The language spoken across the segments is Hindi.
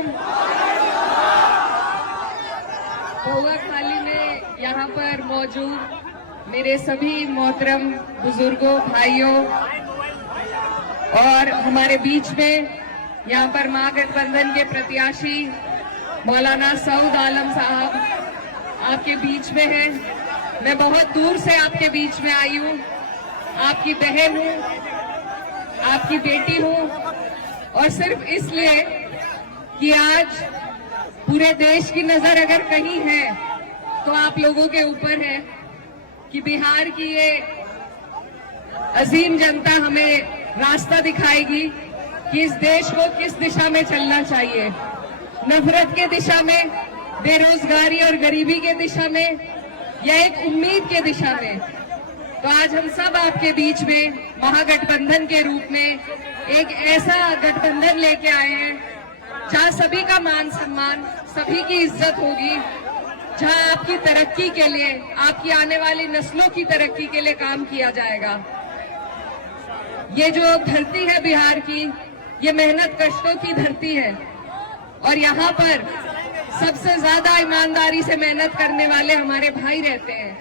अलैकुम। पौवा खाली में यहाँ पर मौजूद मेरे सभी मोहतरम बुजुर्गों, भाइयों और हमारे बीच में यहाँ पर महागठबंधन के प्रत्याशी मौलाना सऊद आलम साहब आपके बीच में हैं। मैं बहुत दूर से आपके बीच में आई हूँ, आपकी बहन हूँ, आपकी बेटी हूँ, और सिर्फ इसलिए कि आज पूरे देश की नजर अगर कहीं है तो आप लोगों के ऊपर है कि बिहार की ये अजीम जनता हमें रास्ता दिखाएगी कि इस देश को किस दिशा में चलना चाहिए। नफरत के दिशा में, बेरोजगारी और गरीबी के दिशा में, या एक उम्मीद के दिशा में। तो आज हम सब आपके बीच में महागठबंधन के रूप में एक ऐसा गठबंधन लेके आए हैं जहां सभी का मान सम्मान, सभी की इज्जत होगी, जहां आपकी तरक्की के लिए, आपकी आने वाली नस्लों की तरक्की के लिए काम किया जाएगा। ये जो धरती है बिहार की, ये मेहनत कष्टों की धरती है और यहाँ पर सबसे ज्यादा ईमानदारी से मेहनत करने वाले हमारे भाई रहते हैं।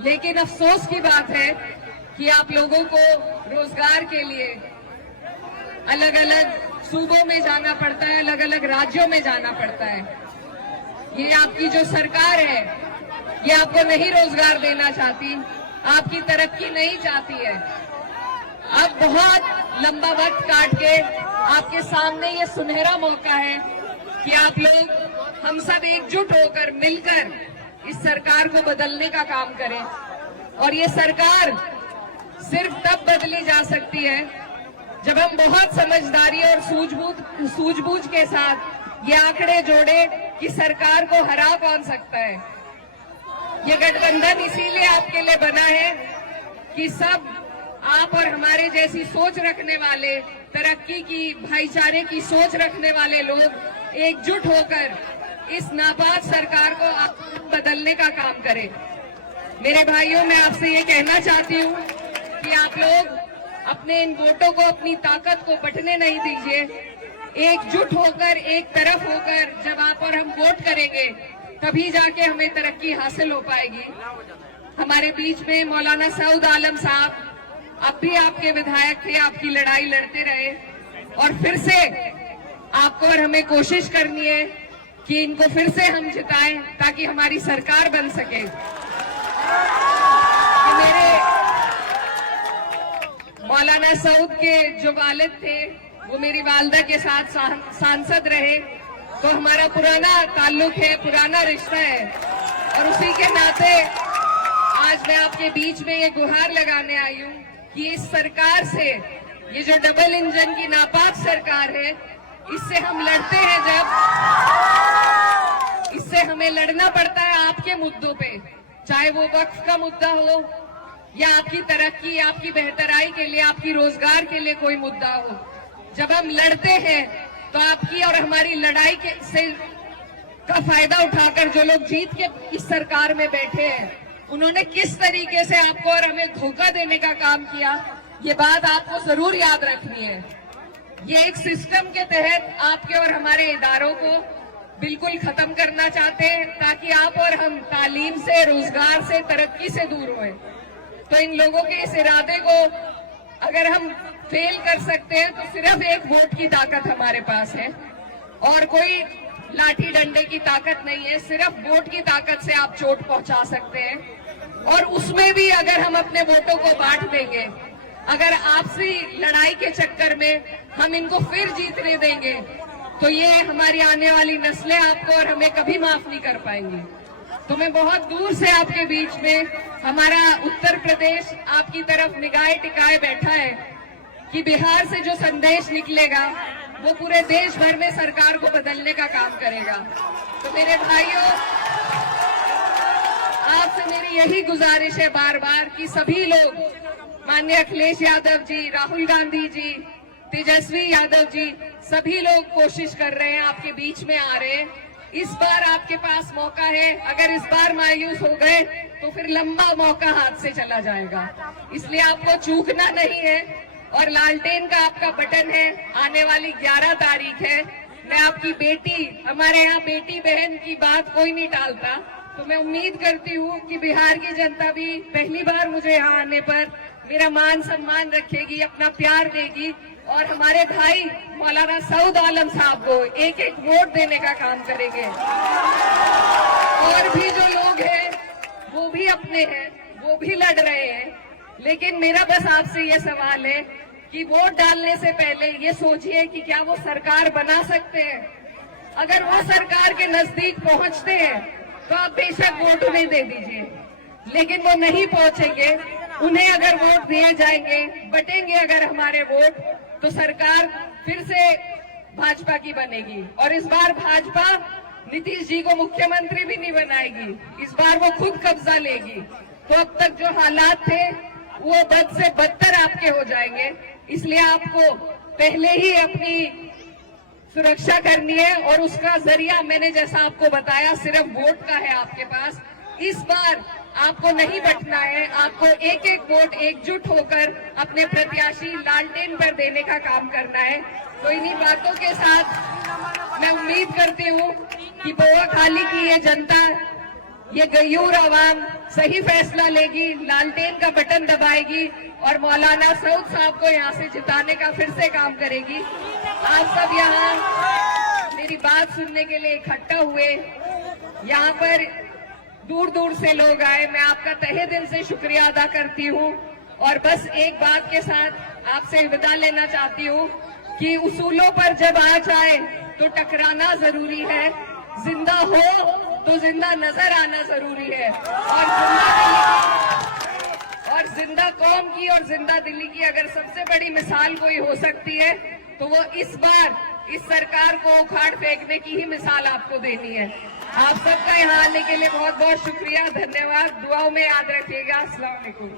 लेकिन अफसोस की बात है कि आप लोगों को रोजगार के लिए अलग अलग सूबों में जाना पड़ता है, अलग अलग राज्यों में जाना पड़ता है। ये आपकी जो सरकार है, ये आपको नहीं रोजगार देना चाहती, आपकी तरक्की नहीं चाहती है। अब बहुत लंबा वक्त काट के आपके सामने ये सुनहरा मौका है कि आप लोग, हम सब एकजुट होकर मिलकर इस सरकार को बदलने का काम करें। और ये सरकार सिर्फ तब बदली जा सकती है जब हम बहुत समझदारी और सूझबूझ के साथ ये आंकड़े जोड़े कि सरकार को हरा कौन सकता है। ये गठबंधन इसीलिए आपके लिए बना है कि सब आप और हमारे जैसी सोच रखने वाले, तरक्की की, भाईचारे की सोच रखने वाले लोग एकजुट होकर इस नापाक सरकार को आप बदलने का काम करें। मेरे भाइयों, मैं आपसे ये कहना चाहती हूँ कि आप लोग अपने इन वोटों को, अपनी ताकत को बंटने नहीं दीजिए। एकजुट होकर, एक तरफ होकर जब आप और हम वोट करेंगे तभी जाके हमें तरक्की हासिल हो पाएगी। हमारे बीच में मौलाना सऊद आलम साहब, अब भी आपके विधायक थे, आपकी लड़ाई लड़ते रहे और फिर से आपको और हमें कोशिश करनी है कि इनको फिर से हम जिताएं ताकि हमारी सरकार बन सके। मेरे मौलाना सऊद के जो वालिद थे वो मेरी वालदा के साथ सांसद रहे, तो हमारा पुराना ताल्लुक है, पुराना रिश्ता है और उसी के नाते आज मैं आपके बीच में ये गुहार लगाने आई हूँ कि इस सरकार से, ये जो डबल इंजन की नापाक सरकार है, इससे हम लड़ते हैं जब, इससे हमें लड़ना पड़ता है आपके मुद्दों पे, चाहे वो वक्फ का मुद्दा हो या आपकी तरक्की, आपकी बेहतराई के लिए, आपकी रोजगार के लिए कोई मुद्दा हो। जब हम लड़ते हैं तो आपकी और हमारी लड़ाई का फायदा उठाकर जो लोग जीत के इस सरकार में बैठे हैं, उन्होंने किस तरीके से आपको और हमें धोखा देने का काम किया, ये बात आपको जरूर याद रखनी है। ये एक सिस्टम के तहत आपके और हमारे इदारों को बिल्कुल खत्म करना चाहते हैं ताकि आप और हम तालीम से, रोजगार से, तरक्की से दूर हों। तो इन लोगों के इस इरादे को अगर हम फेल कर सकते हैं तो सिर्फ एक वोट की ताकत हमारे पास है और कोई लाठी डंडे की ताकत नहीं है। सिर्फ वोट की ताकत से आप चोट पहुंचा सकते हैं और उसमें भी अगर हम अपने वोटों को बांट देंगे, अगर आपसी लड़ाई के चक्कर में हम इनको फिर जीतने देंगे तो ये हमारी आने वाली नस्लें आपको और हमें कभी माफ नहीं कर पाएंगी। तो मैं बहुत दूर से आपके बीच में, हमारा उत्तर प्रदेश आपकी तरफ निगाहें टिकाए बैठा है कि बिहार से जो संदेश निकलेगा वो पूरे देश भर में सरकार को बदलने का काम करेगा। तो मेरे भाइयों, आपसे मेरी यही गुजारिश है बार बार कि सभी लोग, माननीय अखिलेश यादव जी, राहुल गांधी जी, तेजस्वी यादव जी, सभी लोग कोशिश कर रहे हैं, आपके बीच में आ रहे हैं। इस बार आपके पास मौका है। अगर इस बार मायूस हो गए तो फिर लंबा मौका हाथ से चला जाएगा, इसलिए आपको चूकना नहीं है। और लालटेन का आपका बटन है, आने वाली 11 तारीख है, मैं आपकी बेटी, हमारे यहाँ बेटी बहन की बात कोई नहीं टालता, तो मैं उम्मीद करती हूँ कि बिहार की जनता भी पहली बार मुझे यहाँ आने पर मेरा मान सम्मान रखेगी, अपना प्यार देगी और हमारे भाई मौलाना सऊद आलम साहब को एक एक वोट देने का काम करेंगे। और भी जो लोग हैं वो भी अपने हैं, वो भी लड़ रहे हैं, लेकिन मेरा बस आपसे ये सवाल है कि वोट डालने से पहले ये सोचिए कि क्या वो सरकार बना सकते हैं। अगर वो सरकार के नजदीक पहुंचते हैं तो आप बेशक वोट उन्हें दे दीजिए, लेकिन वो नहीं पहुंचेंगे, उन्हें अगर वोट दिए जाएंगे, बटेंगे अगर हमारे वोट, तो सरकार फिर से भाजपा की बनेगी। और इस बार भाजपा नीतीश जी को मुख्यमंत्री भी नहीं बनाएगी, इस बार वो खुद कब्जा लेगी। तो अब तक जो हालात थे वो बद से बदतर आपके हो जाएंगे, इसलिए आपको पहले ही अपनी सुरक्षा करनी है और उसका जरिया मैंने जैसा आपको बताया सिर्फ वोट का है आपके पास। इस बार आपको नहीं बटना है, आपको एक एक वोट एकजुट होकर अपने प्रत्याशी लालटेन पर देने का काम करना है। तो इन्हीं बातों के साथ मैं उम्मीद करती हूँ कि बोआखाली की ये जनता, ये गयूर आवाम सही फैसला लेगी, लालटेन का बटन दबाएगी और मौलाना सऊद साहब को यहाँ से जिताने का फिर से काम करेगी। आप सब यहाँ मेरी बात सुनने के लिए इकट्ठा हुए, यहाँ पर दूर दूर से लोग आए, मैं आपका तहे दिल से शुक्रिया अदा करती हूँ। और बस एक बात के साथ आपसे विदा लेना चाहती हूँ कि उसूलों पर जब आ जाए तो टकराना जरूरी है, जिंदा हो तो जिंदा नजर आना जरूरी है। और जिंदा कौम की और जिंदा दिल्ली की अगर सबसे बड़ी मिसाल कोई हो सकती है तो वो इस बार इस सरकार को उखाड़ फेंकने की ही मिसाल आपको देनी है। आप सबका यहाँ आने के लिए बहुत बहुत शुक्रिया, धन्यवाद। दुआओं में याद रखिएगा। अस्सलाम वालेकुम।